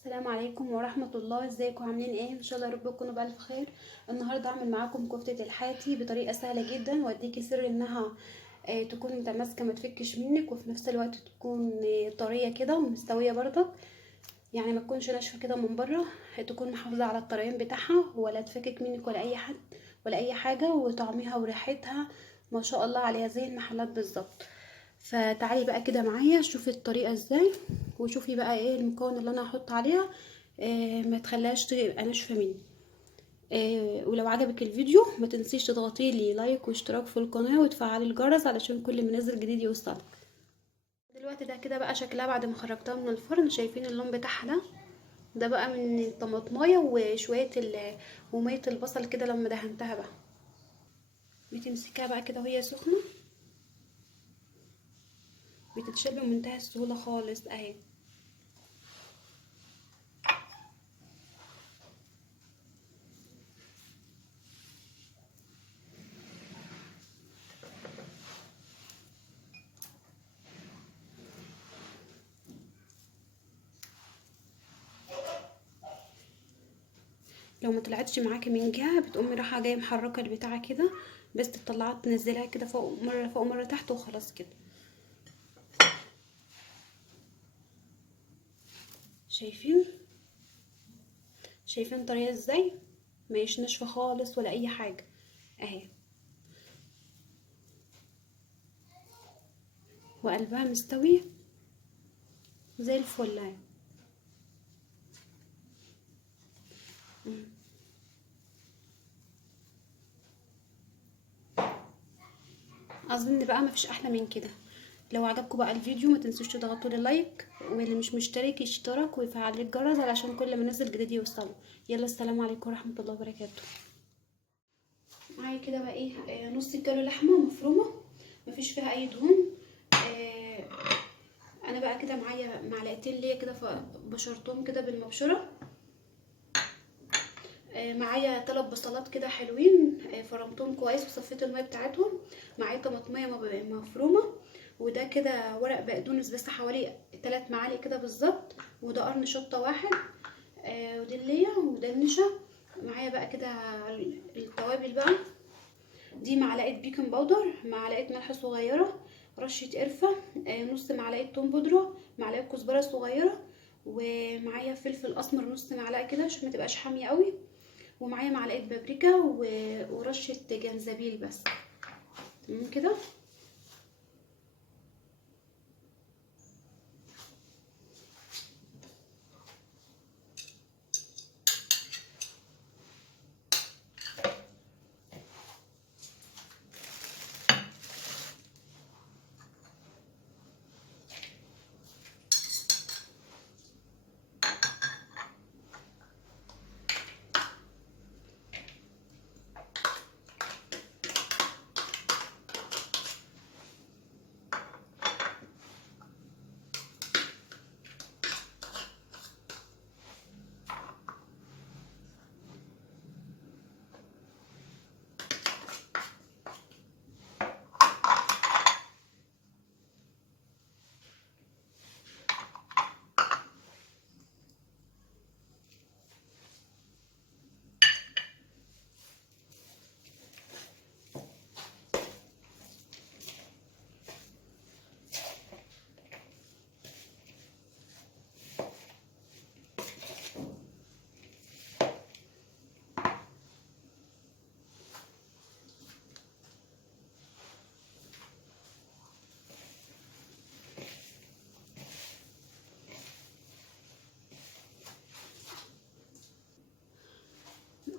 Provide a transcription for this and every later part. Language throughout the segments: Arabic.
السلام عليكم ورحمة الله. ازيكم عاملين ايه؟ ان شاء الله يا رب تكونوا بألف خير. النهاردة هعمل معاكم كفتة الحاتي بطريقة سهلة جدا، واديكي سر انها تكون متماسكة ما تفكش منك، وفي نفس الوقت تكون طرية كده ومستوية برضك، يعني ما تكونش ناشفة كده من بره، تكون محافظة على الطريان بتاعها ولا تفكك منك ولا اي حد ولا اي حاجة، وطعمها وريحتها ما شاء الله عليها زي المحلات بالظبط. فتعالي بقى كده معايا شوفي الطريقة ازاي، وشوفي بقى ايه المكون اللي انا هحط عليها. ما تخليهاش تبقى ناشفه مني. ولو عجبك الفيديو ما تنسيش تضغطي لي لايك واشتراك في القناه وتفعلي الجرس علشان كل ما انزل جديد يوصلك. دلوقتي ده كده بقى شكلها بعد ما خرجتها من الفرن، شايفين اللون بتاعها ده بقى من الطماطمايه وشويه وميه البصل كده لما دهنتها بقى. بتمسكها بقى كده وهي سخنه، بتتشرب بمنتهى السهوله خالص اهي. لو ما طلعتش معاكي من جهه بتقومي رايحه جايه محركه البتاعه كده، بس تطلعها تنزلها كده فوق مره فوق مره تحت وخلاص كده. شايفين شايفين طريقه ازاي؟ مش ناشفه خالص ولا اي حاجه اهي، وقلبها مستوي زي الفل اهي. اظن بقى مفيش احلى من كده. لو عجبكم بقى الفيديو ما تنسوش تضغطوا لي لايك، واللي مش مشترك يشترك ويفعل الجرس علشان كل ما انزل جديد يوصله. يلا السلام عليكم ورحمه الله وبركاته. معايا كده بقى ايه، نص كيلو لحمه مفرومه مفيش فيها اي دهون. آه انا بقى كده معايا معلقتين ليا كده بشرتهم كده بالمبشره. معايا 3 بصلات كده حلوين، فرمتهم كويس وصفيت الميه بتاعتهم. معايا طماطميه مفرومه، وده كده ورق بقدونس بس حوالي 3 معالق كده بالظبط، وده قرن شطه واحد. ودي اللية وده النشا. معايا بقى كده التوابل بقى، دي معلقه بيكنج باودر، معلقه ملح صغيره، رشه قرفه، نص معلقه توم بودره، معلقه كزبره صغيره، ومعايا فلفل اسمر نص معلقه كده عشان ما تبقاش حاميه قوي، ومعايا معلقه بابريكا ورشه جنزبيل بس. تمام كده.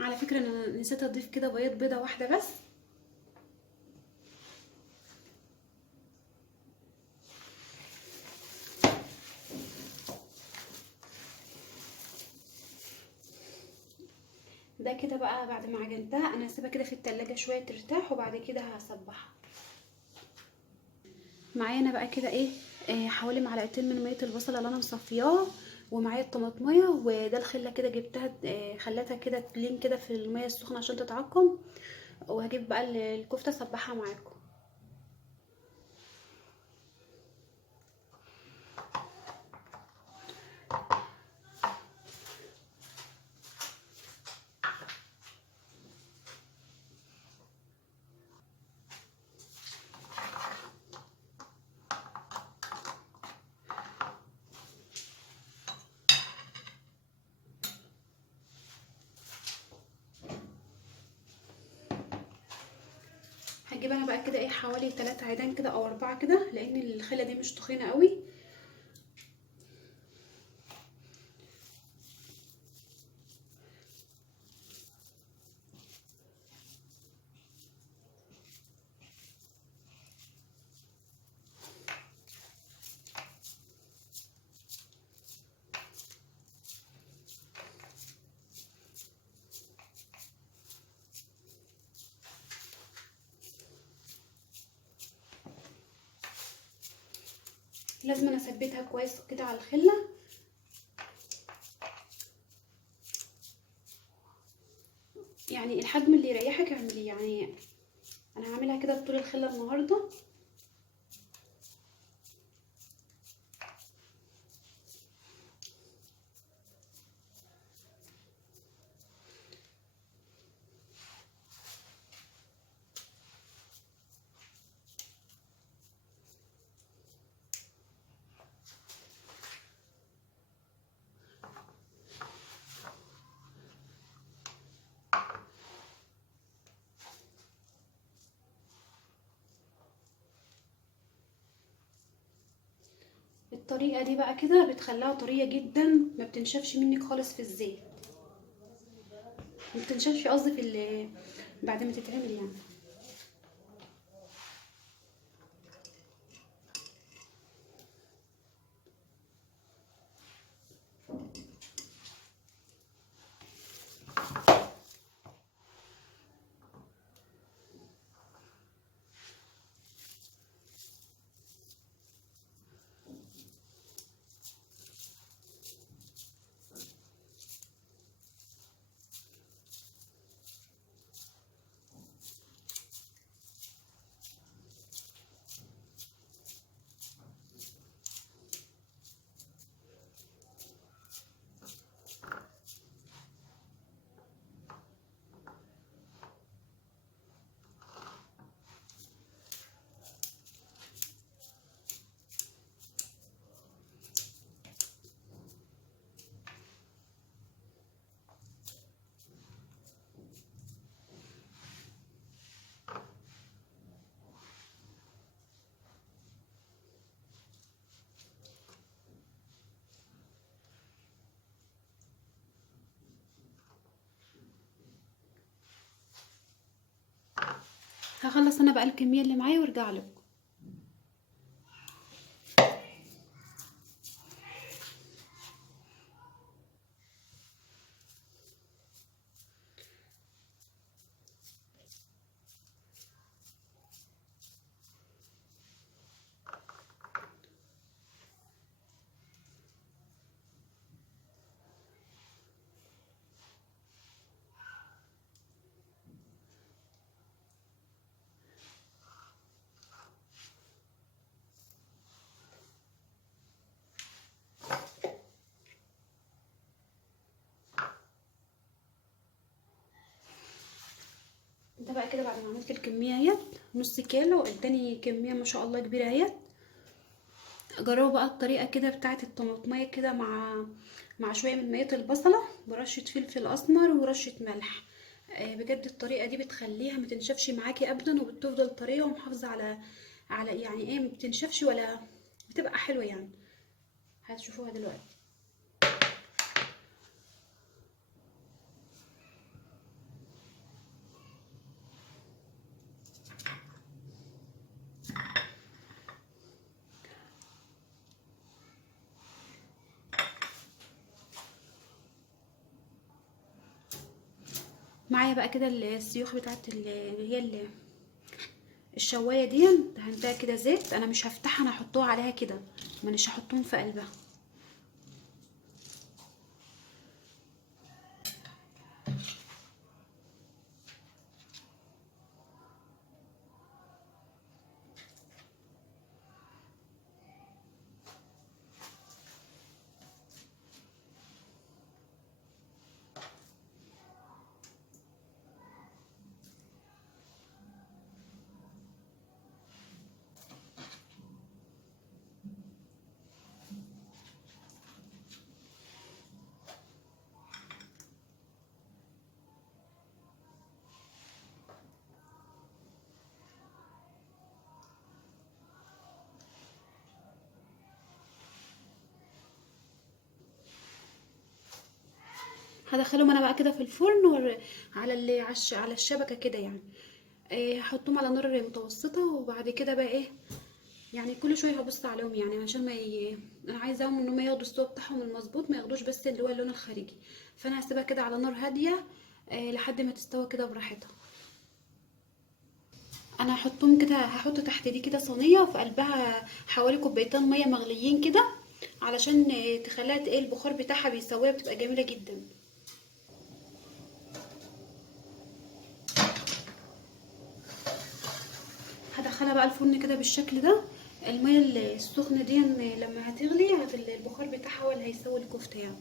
على فكره انا نسيت اضيف كده بيضه واحده بس. ده كده بقى بعد ما عجنتها انا هسيبها كده في التلاجة شويه ترتاح، وبعد كده هصبحها. معايا انا بقى كده ايه، حوالي معلقتين من ميه البصل اللي انا مصفياها، ومعايا الطماطميه، وده الخله كده جبتها، خليتها كده تلين كده في الميه السخنه عشان تتعقم. وهجيب بقى الكفته اصبحها معاكم. هجيب انا بقى كده ايه حوالي 3 عيدان كده او 4 كده، لان الخله دي مش تخينه قوي. لازم انا اثبتها كويس كده على الخله. يعني الحجم اللي يريحك اعمليه، يعني انا هعملها كده بطول الخله النهارده. الطريقه دي بقى كده بتخليها طريه جدا، ما بتنشفش منك خالص في الزيت، ما بتنشفش قصدي في بعد ما تتعمل يعني. هخلص انا بقى الكميه اللي معايا وارجع لكم. ده بقى كده بعد ما عملت الكميه اهيت نص كيلو، اداني كميه ما شاء الله كبيره اهيت. جربوا بقى الطريقه كده بتاعه الطماطميه كده مع شويه من ميه البصله برشه فلفل اسمر ورشه ملح. بجد الطريقه دي بتخليها ما تنشفش معاكي ابدا، وبتفضل طريه ومحافظه على يعني ايه، ما بتنشفش ولا بتبقى حلوه يعني. هتشوفوها دلوقتي. معايا بقى كده السيوخ بتاعت اللي هي الشوايه دي، دهنتها كده زيت. انا مش هفتحها، انا هحطوها عليها كده، مانيش هحطهم في قلبها. هدخلهم انا بقى كده في الفرن على على الشبكه كده يعني. هحطهم على نار متوسطه، وبعد كده بقى ايه، يعني كل شويه هبص عليهم يعني عشان ما انا عايزاهم ان هم ياخدوا السوا بتاعهم المظبوط، ما ياخدوش بس اللي هو اللون الخارجي. فانا هسيبها كده على نار هاديه لحد ما تستوي كده براحتها. انا هحطهم كده، هحط تحت دي كده صينيه وفي قلبها حوالي كوبايتين ميه مغليين كده، علشان تخليها ايه البخار بتاعها بيسويها، بتبقى جميله جدا. هدخلها بقى الفرن كده بالشكل ده. الميه السخنه دي لما هتغلي البخار بتاعها هو اللي هيسوي الكفته يعني.